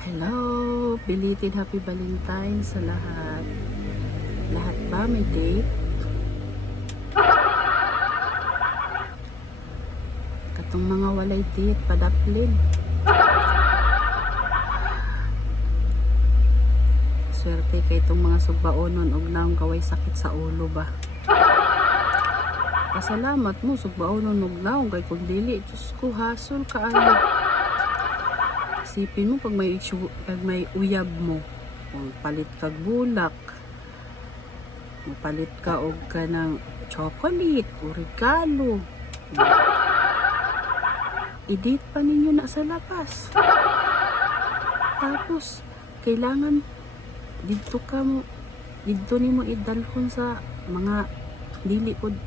Hello! Belated Happy Valentine sa lahat. Lahat ba may date? Katong mga walay date, padaplin. Swerte kay itong mga sugbaonon og naong kaway sakit sa ulo ba. Pasalamat mo, sugbaonon og naong kay kung dili, Diyos ko, hasol ka ayo. Isipin mo pag may uyab mo, kung palit kag bulak, palit ka og ka ng chocolate o regalo, i-date pa ninyo na sa labas. Tapos kailangan dito nimo idalhon sa mga dili pod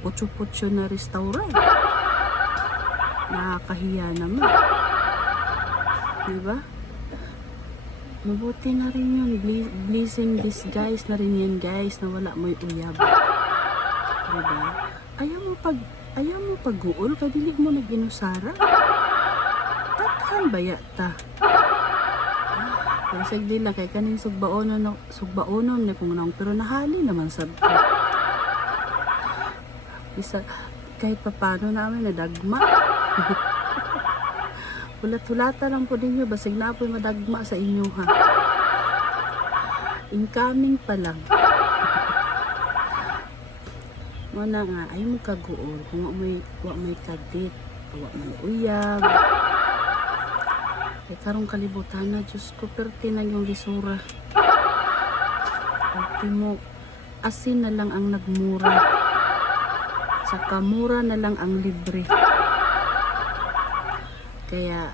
putyo-putyo na restaurant. Nakakahiya naman. Diba? Mabuti na rin yun. Blessing disguise na rin yan, guys, na wala mo'y uyab. Diba? Ayaw mo pag-uol, kadili mo nag-inusara. Takhan ba yata? Pero sagdi lang, kay kaning sugbaonon na kung naong, pero nahali naman sab ko. Isa, kahit papano namin nadagma. Hulat-hulata lang po ninyo, basig na po'y madagma sa inyo ha. Incoming pa lang. Muna nga, ay mo kaguol, kung wa may kadit, wa may uyab. Ay karong kalibutan na, Diyos ko, perti na yung lisura. Ultimo, asin na lang ang nagmura. Saka mura na lang ang libre. Kaya,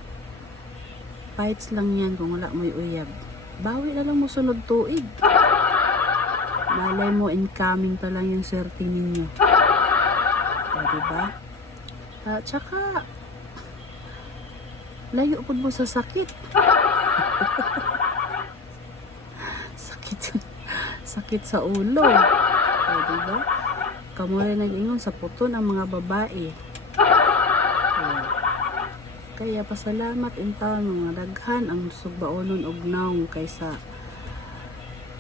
fights lang yan kung wala mo'y uyab. Bawi na lang mo sunod tuig. Malay mo, incoming pa lang yung swerte ninyo. O, diba? Tsaka, layo po mo sa sakit. sakit sa ulo. O, diba? Kamu rin nag-ingon sa puton ang mga babae. Kaya pasalamat in taon mga daghan ang sugbaonon og naong kaysa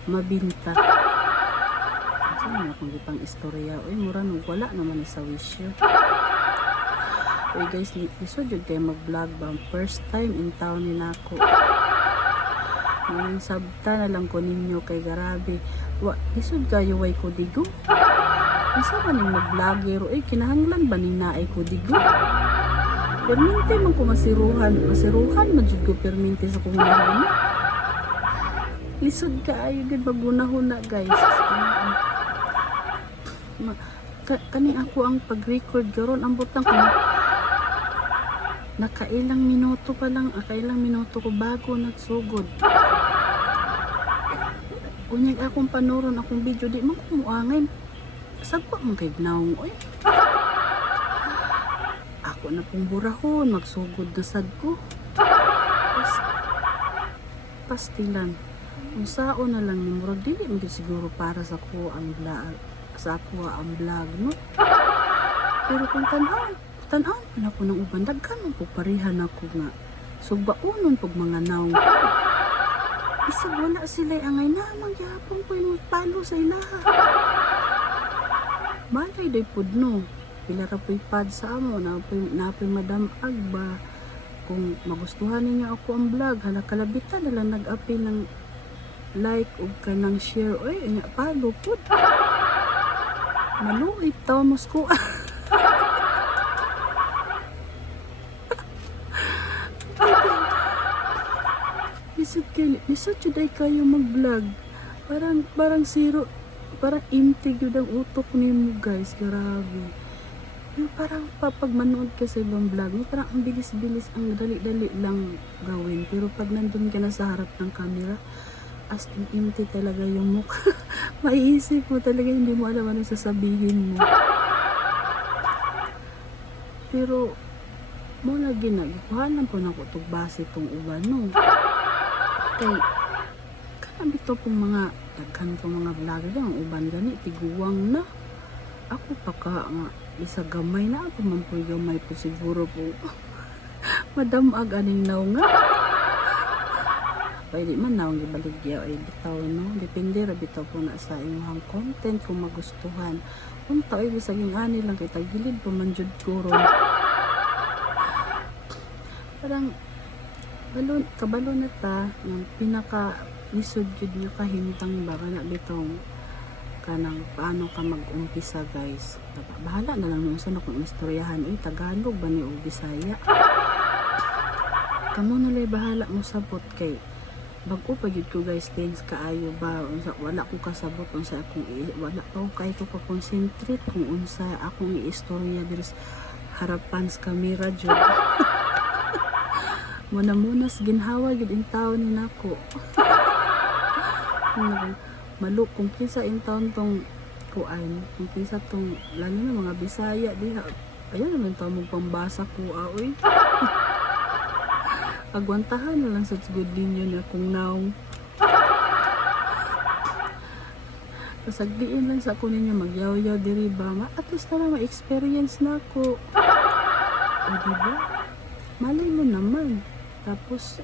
mabinta. Saan na kung gipang istorya? Uy, mura nung wala naman sa wisyo. Uy guys, lisod yun kayo mag-vlog ba? First time in town ni nako. Ngayon sabta na lang ko ninyo kay garabi. Lisod kayo way ko digo? Isa ba ning mag-vlogger? Uy, kinahanglan ba ning naay ko digo? Perminti man ko masiruhan man jud ko perminti sa kong hunahuna. Lisod ka ayo gid magunahuna guys. Kaning ako ang pag-record garon ang butang ko. Nakailang minuto pa lang, kailang minuto ko bago nagsugod. Kunyag akong panuron akong video di man ko muangay. Sagwa man kay gnaong oy. Ako na pong burahon, magsugod na sad ko. Pastilan. Kung sao na lang ni murag dili mo siguro para sa ko ang vlog, no? Pero kung tan-aw na ko ng uban, daghan mo po parihan ako nga. Sugbaonon pag mga naong. Isa wala sila angay na, magyapon po yung palo sa ilaha. Malay day pud no. Pila ra po'y pad sa amo, napoy madamag ba. Kung magustuhan ninyo ako ang vlog, halakalabitan na lang nag-api ng like o ka ng share. Oy, nga palo po. Maluit taon mo ko. Lisod yun ay kayo mag-vlog. Parang zero, parang empty yun ang utok niyo guys. Grabe. Yung parang pag manood ka sa ibang vlog, parang ang bilis-bilis, ang dali-dali lang gawin. Pero pag nandun ka na sa harap ng camera, as in empty talaga yung mukha. Maiisip mo talaga, hindi mo alam ano sasabihin mo. Pero, mo lagi nagkuhanan po na ko itong base itong uban, no? Kay, kanabit to pong mga, daghan pong mga vlogger, ang uban gani, tiguwang na. Ako pa ka nga, isa gamay na ako man po gamay po siguro po. Madamag aning naw nga. Kaya di man naong gibaligya ay bitaw no. Depende ra bitaw po na sa imong content kung magustuhan. Unta ay bisaging ani lang kay tagilid pa man jud ko ron. Parang kabalo na ta ng pinaka lisod jud nga kahimtang ba kana bitong kanang paano ka mag-umpisa guys. Bahala na lang nung sa akong istoryahan ay Tagalog ba ni o Bisaya. Kamo na lay bahala mo sabot kay bag-o pa jud ko guys, thanks kaayo ba unsa wala ko kasabot unsa akong wala pa ko kay ko concentrate kung unsa akong iistorya diri sa harapan sa kamera jud. Munas ginhawa jud in taon ni nako. Maluk kung kinsa in taon tong kuan, kung kinsa tong lalo na mga Bisaya diha. Ayan naman tawo mo pambasa ko aoy. Agwantahan na lang sa good ninyo na kung naong pasagdiin lang sa ako ninyo magyaw-yaw diri ba at least na lang ma-experience na ako o diba malay mo naman tapos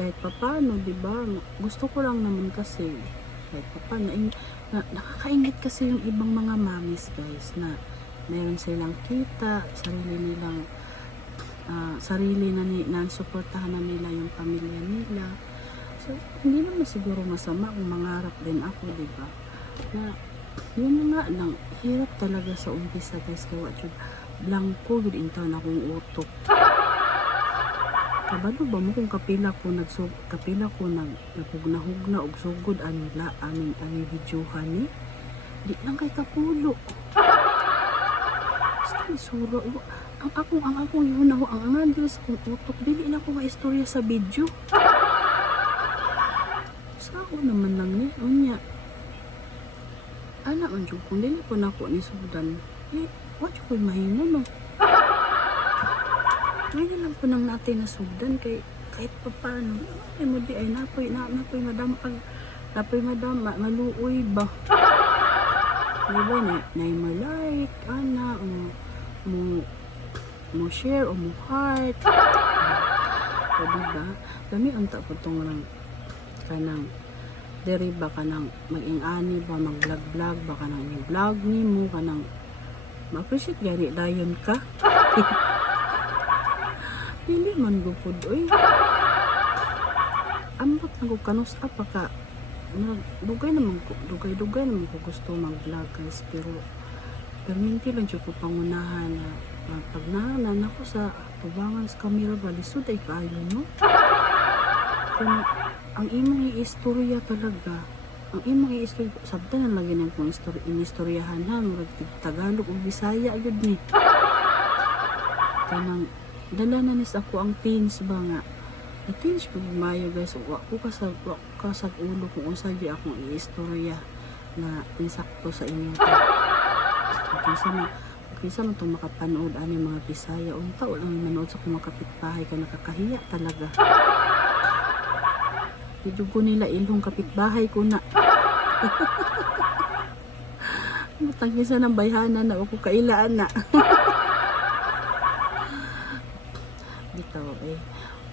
kahit papano diba gusto ko lang naman kasi kahit papano nakakaingit kasi yung ibang mga mamis guys na meron silang kita sarili na suportahan na nila yung pamilya nila. So, hindi naman siguro masama kung mangarap din ako, diba? Na, yun nga lang, hirap talaga sa umpisa guys, kaya watchod, blanco, gud intaw na akong utok. Kabalo ba mo kung kapila ko naghugna og sugod aning videohan ni? Di lang kay kapulo. Basta isuro, ang akong yun ako, ang angan sa kong utok, dili na ko istorya sa video. Sa ako naman lang ni, unya. Anak man kung dili po na ako ni Sudan, what ko mahimo no? Pwede lang po nang natin na Sudan, kahit pa paano, ay mo di ay napoy madam, maluoy ba? Diba na like, ana, mo share o mo heart o diba kami unta po itong lang kanang diri ba kanang mag-ingani ba mag vlog ba kanang i-vlog ni mo kanang ma-appreciate gari dayon ka hindi man gupod oy ambot na ko kanus apa ka dugay naman ko gusto mag-vlog guys pero perminti lang siya ko pangunahan na pag nahanan ako sa tubangan sa kamera balisod ay kaayo no kung ang imong iistorya talaga ang imong iistorya sabta na lagi ng kung inistoryahan ha murag Tagalog o Bisaya agad ni kanang dala na nis ako ang teens ba nga teens ko mayo guys wako kasag ulo kung unsa di akong iistorya na insakto sa inyo kaysa man itong makapanood ani mga Bisaya unta o lang manood sa kung makapitbahay ka nakakahiya talaga idugo nila ilong kapitbahay ko na matangisa ng bayhanan na ako kailaan na bitaw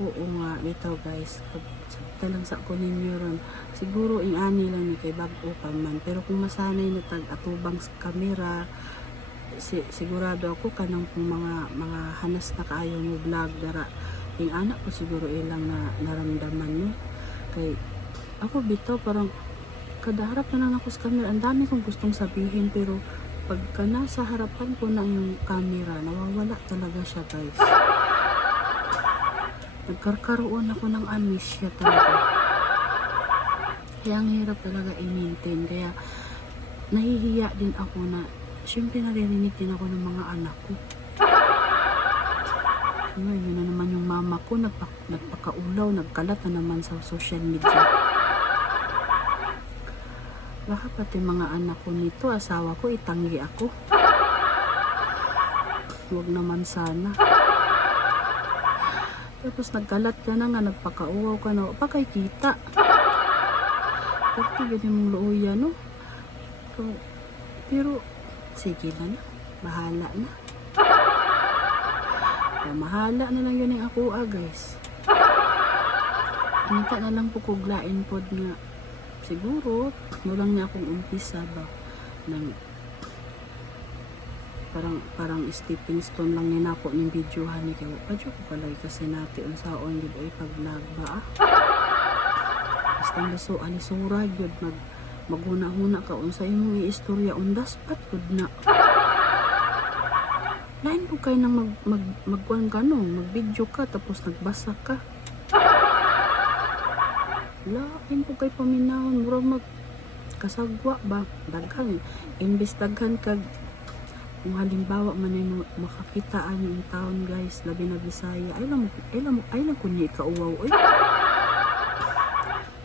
oo nga bitaw guys sabta lang sa ako ninyo ron siguro ingani lang ni kay bag-o pa man pero kung masanay na atubang sa kamera sigurado ako kanang mga hanas na kaayo mo vlog dara yung anak ko siguro ilang na naramdaman no kay ako bitaw parang kada harap na lang ako sa camera ang dami kong gustong sabihin pero pagka nasa harapan ko na yung camera nawawala talaga siya guys nagkarkaroon ako ng amnesia talaga kaya ang hirap talaga i-maintain kaya nahihiya din ako na siyempre naririnig din ako ng mga anak ko. Yun na naman yung mama ko, nagpakaulaw, nagkalat na naman sa social media. Baka pati mga anak ko nito, asawa ko, itanggi ako. Huwag naman sana. Tapos nagkalat ka na nga, nagpakauwaw ka na, pa kay kita. Pero ganyan mong luuya, no? Pero, sige na na. Bahala na. Mahala na lang yun yung ako guys. Ngita na lang po kuglain pod nga siguro mulang niya akong umpisa ba ng parang stepping stone lang ni nako ning videohan ni kay padyo ko kalay kasi nati unsaon gid ay pag-vlog ba basta laso ani sura gyud maguna-huna ka unsa imong iistorya undas pat gud na lain po kay nang magkuan ka no mag-video ka tapos nagbasa ka lain po kay paminahon murag kasagwa ba daghan imbes daghan kag kung halimbawa man ay makakita ani yung taon guys labi na Bisaya ay lang kun ni kauwaw oy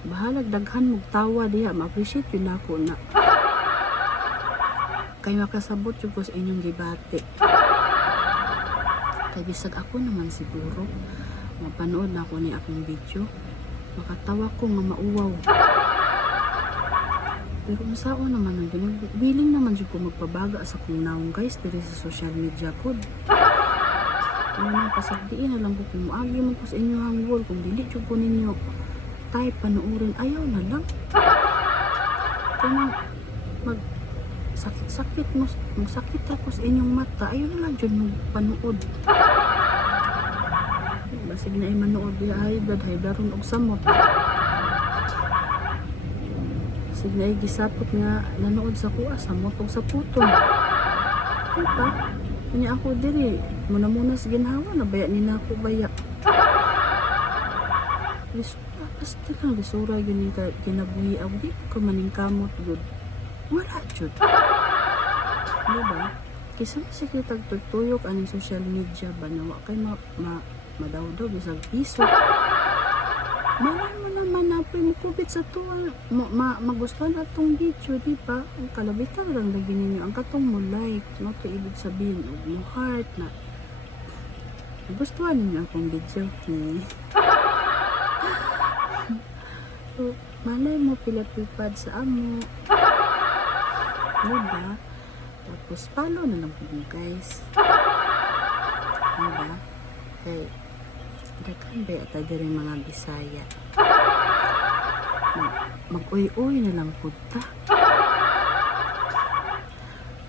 bahalag daghan mog tawa diha ma-appreciate yun ako na kay makasabot yung ko sa inyong gibati kay bisag ako naman siguro mapanood na ako ni akong video makatawa ko nga mauwaw pero unsaon naman ang willing naman jud ko magpabaga sa kung naong guys diri sa social media ko. Ano pasagdiin na lang ko kung maagi mo ko sa inyo ang wall kung dili jud ko ninyo type panoorin ayaw na lang. Kung mag sakit mo sakit ako sa inyong mata ayaw na lang jud mo panood. Basig na ay manood diha high blood og samot. Sige na gisapot nga nanood sa kuha sa motong sa putong. Diba? Kanya ako diri. Muna sa ginhawa na baya ni na ako baya. Lisura. Basta lang lisura yun yung kinabuhi. Ako di ko maning kamot good. Wala jud. Diba? Kisa na sige tagtutuyok aning social media ba na wakay madawdaw bisag piso. Malay mo naman na po mo kubit sa tuwa. Magustuhan na itong video, di ba? Ang kalabitan lang lagi ninyo. Ang katong mo like, no? Ito ibig sabihin, o mo heart na. Magustuhan ninyo akong video. So, malay mo pilapipad sa amo. Diba? Tapos follow na lang po mo guys. Diba? Okay. Dakan ba ata diri mga Bisaya mag-uy-uy na lang punta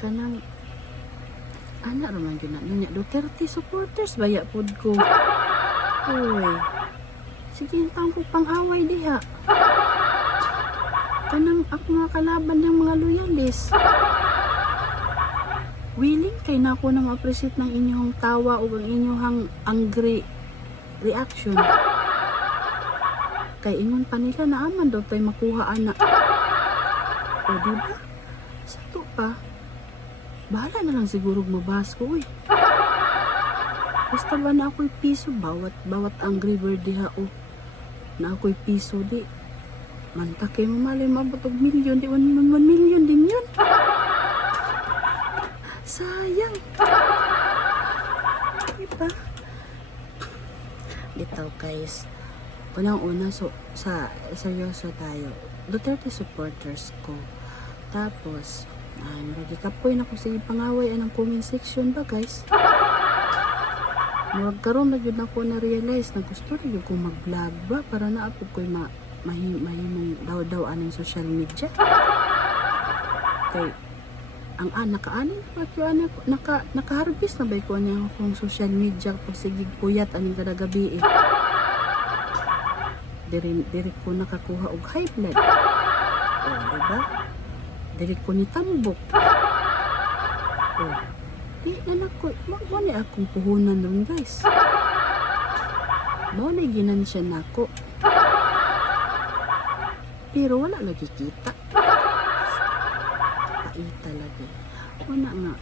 kanang anak raman yun na Duterte supporters baya pod ko uy sige tang ko pang away diha kanang ako mga kalaban ng mga loyalist willing kay na ako na ma-appreciate ng inyong tawa o ang inyong angry reaction kay ingon pa nila na aman daw tayo makuha anak o diba sa to pa bahala na lang siguro mabahas ko basta ba na ako'y piso bawat angry bird diha o na ako'y piso di mantakay mo malay mabot og milyon di 1 million din yun sayang diba dito guys unang-una sa seryoso tayo Duterte supporters ko tapos magikapoy na ko sige pangaway anong comment section ba guys magkaroon na yun ako na realize na gusto rin ko mag vlog ba para naapog ko'y mahimong daw anong social media kay ang nakaanin naka-harvest na ba ko niya akong social media pag sigig puyat aning kada gabi diri ko nakakuha og high blood diba diri ko ni tambok di na nako mo ni akong puhunan ron guys mo na ginansya nako pero wala lagi kita talaga. Wala nga.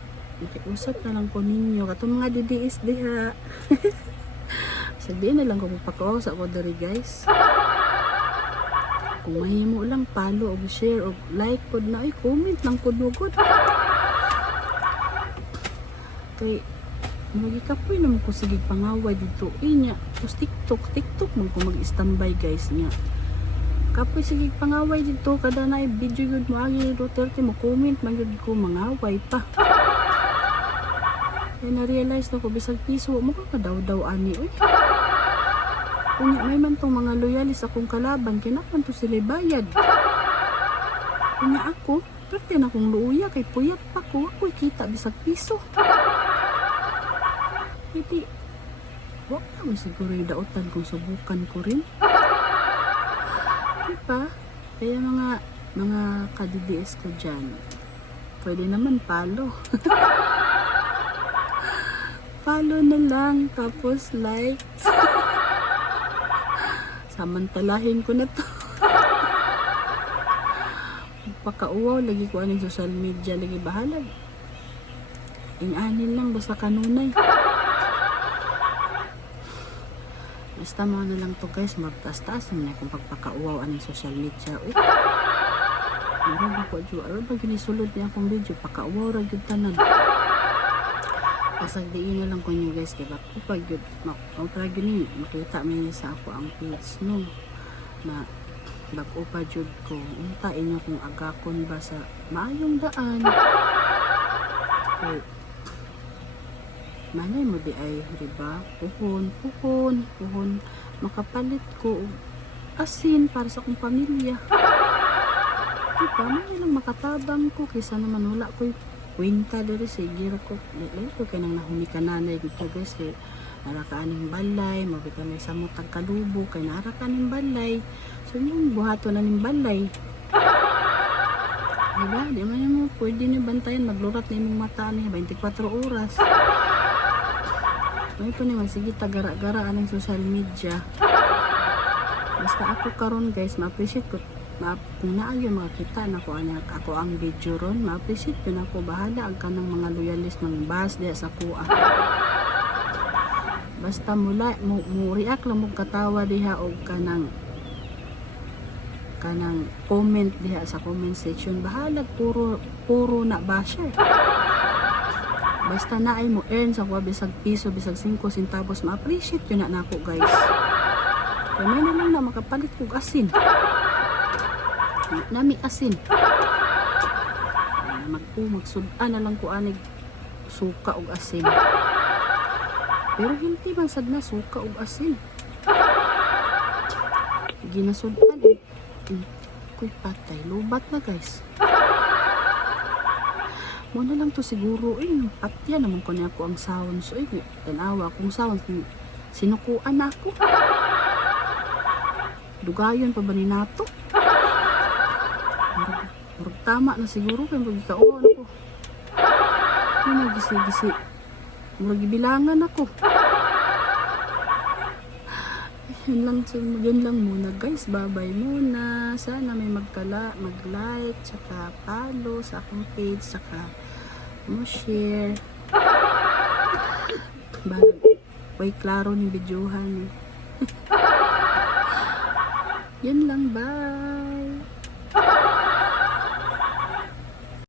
Nakiusap na lang ko ninyo. Katong mga DDS diha. Sabihin na lang ko magpakausap ko dari guys. Kung mahimo lang follow o share o like pod na ay comment lang pod mo god. Kay magikapoy naman ko sige pangaway dito. Inya. Tapos TikTok mo ko mag-standby guys niya. Kapoy sige pangaway dito kada na video yun mo agi Duterte mo comment man yun ko mangaway pa kaya na-realize na ko bisag piso mo ka daw ani Kunya may man tong mga loyalis akong kalaban, kinapan to sila bayad. Kunya ako, pwede na akong luuya kay puyat pa ko, ako'y kita bisag piso. Hindi, wag naman siguro yung dautan kung subukan ko rin. Diba? Kaya mga ka-DDS ko dyan, pwede naman follow. Follow na lang, tapos like. Samantalahin ko na to. Pakauwaw, lagi ko anong social media, lagi bahalag. Inanin lang, basta kanunay. Basta mga na lang to guys, magtaas-taas na kung pagpakauwaw anong social media. Uy, marami ko dyan. Ano ba ginisulod niya akong video? Pakauwaw, ragyod tanan. Basta diin na lang ko nyo guys, kaya pag yun, makita mo niya sa ako ang page, no? Na bago pa jud ko, untain niyo kung agakon ba sa maayong daan. Okay. Manay mo di ay, diba? Puhon. Makapalit ko asin para sa akong pamilya. Diba? Manay lang makatabang ko, kaysa naman wala ko kwenta dito sa gira ko. Lain ko kaya nang nahumi ka nanay, dito guys, kaya narakaaning balay, mabika may samutang kalubo, kay narakaaning balay. So yung buhato na ng balay. Diba? Di man mo pwede na bantayan, maglurat na yung mata niya, 24 oras. May po naman, sige, tagara-gara ng social media. Basta ako karon guys, ma-appreciate ko. Kung naayo makakita na ako ang video ron, ma-appreciate ko na ako. Bahala ang kanang mga loyalist ng bas diya sa kuha. Basta mula mo react lang mo katawa diha og kanang comment diha sa comment section, bahala, puro na basher. Basta naay mo earn sa kuha bisag piso, bisag 5 centavos, ma-appreciate yun na nako guys. Kaya may na lang na makapalit kog asin, nami asin, magsudan na lang ko anig suka og asin. Pero hindi man sad na suka ug asin. Ginasudan eh. Kuy patay, lubat na guys. Muna lang to siguro patya naman ko na ako ang sounds. Tanawa akong sounds. Sinukuan na ako. Dugayon pa ba ni nato? Murag tama na siguro kay magikauan ako. Gisi. Murag bilangan ako. Yun lang muna guys. Bye-bye muna. Sana may mag-like, tsaka follow sa akong page, tsaka mo share. Way klaro ni videohan. Yun lang, bye.